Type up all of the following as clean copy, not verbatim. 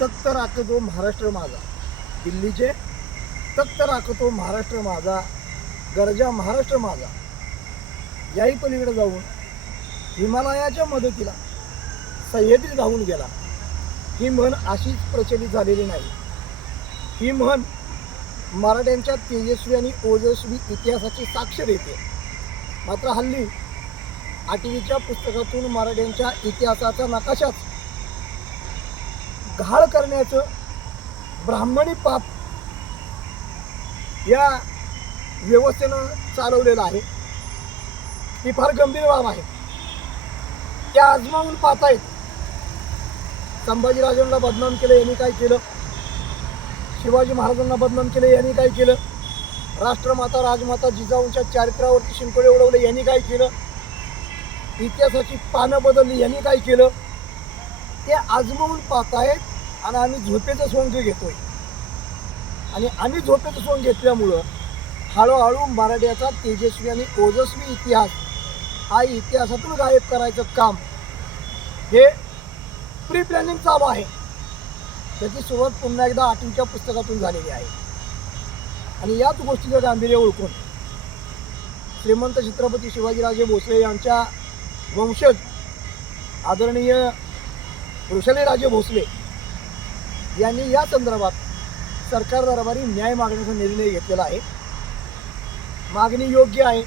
तख्त राखतो महाराष्ट्र माझा, दिल्लीचे तख्त राखतो महाराष्ट्र माझा, गरजा महाराष्ट्र माझा. याही पलीकडे जाऊन हिमालयाच्या मदतीला सह्याद्री धावून गेला. ही म्हण अशीच प्रचलित झालेली नाही. ही म्हण मराठ्यांच्या तेजस्वी आणि ओजस्वी इतिहासाची साक्ष देते. मात्र हल्ली आठवीच्या पुस्तकातून मराठ्यांच्या इतिहासाचा नकाशाच घाळ करण्याचं ब्राह्मणी पाप या व्यवस्थेनं चालवलेलं आहे. ही फार गंभीर बाब आहे. त्या आजमावून पाहतायत. संभाजीराजांना बदनाम केलं, यांनी काय केलं? शिवाजी महाराजांना बदनाम केलं, यांनी काय केलं? राष्ट्रमाता राजमाता जिजाऊंच्या चारित्र्यावरती शिंपडे उडवले, यांनी काय केलं? इतिहासाची पानं बदलली, यांनी काय केलं? ते आजमावून पाहतायत आणि आम्ही झोपेचं सोंग घेतोय. आणि आम्ही झोपेचं सोंग घेतल्यामुळं हळूहळू मराठ्याचा तेजस्वी आणि ओजस्वी इतिहास हा इतिहासातून गायब करायचं काम हे प्री प्लॅनिंग चालू आहे. त्याची सुरुवात पुन्हा एकदा आठवीच्या पुस्तकातून झालेली आहे. आणि याच गोष्टीचं गांभीर्य ओळखून श्रीमंत छत्रपती शिवाजीराजे भोसले यांच्या वंशज आदरणीय वृषलीराजे भोसले यांनी या संदर्भात सरकार दरबारी न्याय मागण्याचा निर्णय घेतलेला आहे. मागणी योग्य आहे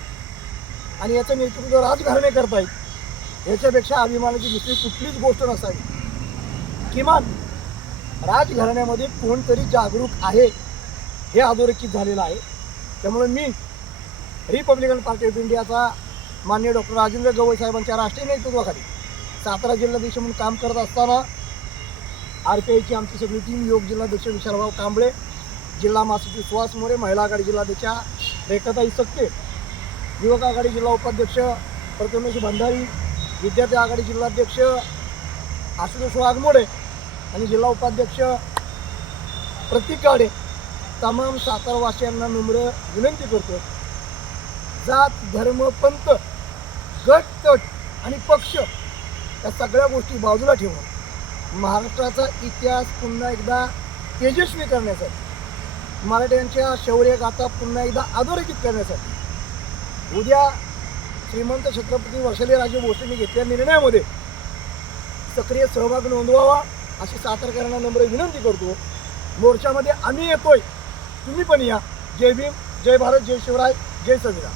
आणि याचं नेतृत्व राजघराणे करतायत. याच्यापेक्षा अभिमानाची दुसरी कुठलीच गोष्ट नसावी. किमान राजघराण्यामध्ये कोणतरी जागरूक आहे हे अधोरेखित झालेलं आहे. त्यामुळे मी रिपब्लिकन पार्टी ऑफ इंडियाचा माननीय डॉक्टर राजेंद्र गवई साहेबांच्या राष्ट्रीय नेतृत्वाखाली सातारा जिल्हाध्यक्ष म्हणून काम करत असताना RPIची आमची सगळी टीम, योग जिल्हाध्यक्ष विशालभाऊ कांबळे, जिल्हा महासचिव सुहास मोरे, महिला आघाडी जिल्हाध्यक्षा रेखाताई सक्ते, युवक आघाडी जिल्हा उपाध्यक्ष प्रथमेश भंडारी, विद्यार्थी आघाडी जिल्हाध्यक्ष आशुतोष वाघमोडे आणि जिल्हा उपाध्यक्ष प्रतीक गाडे, तमाम सातारवासियांना नम्र विनंती करतो, जात धर्म पंथ गट तट आणि पक्ष या सगळ्या गोष्टी बाजूला ठेवून महाराष्ट्राचा इतिहास पुन्हा एकदा तेजस्वी करण्यासाठी, मराठ्यांच्या शौर्यगाथा पुन्हा एकदा अधोरेखित करण्यासाठी उद्या श्रीमंत छत्रपती वृषलीराजे भोसलेंनी घेतलेल्या निर्णयामध्ये सक्रिय सहभाग नोंदवावा अशी सातारकरांना नम्र विनंती करतो. मोर्चामध्ये आम्ही येतोय, तुम्ही पण या. जय भीम, जय भारत, जय शिवराय, जय संविधान.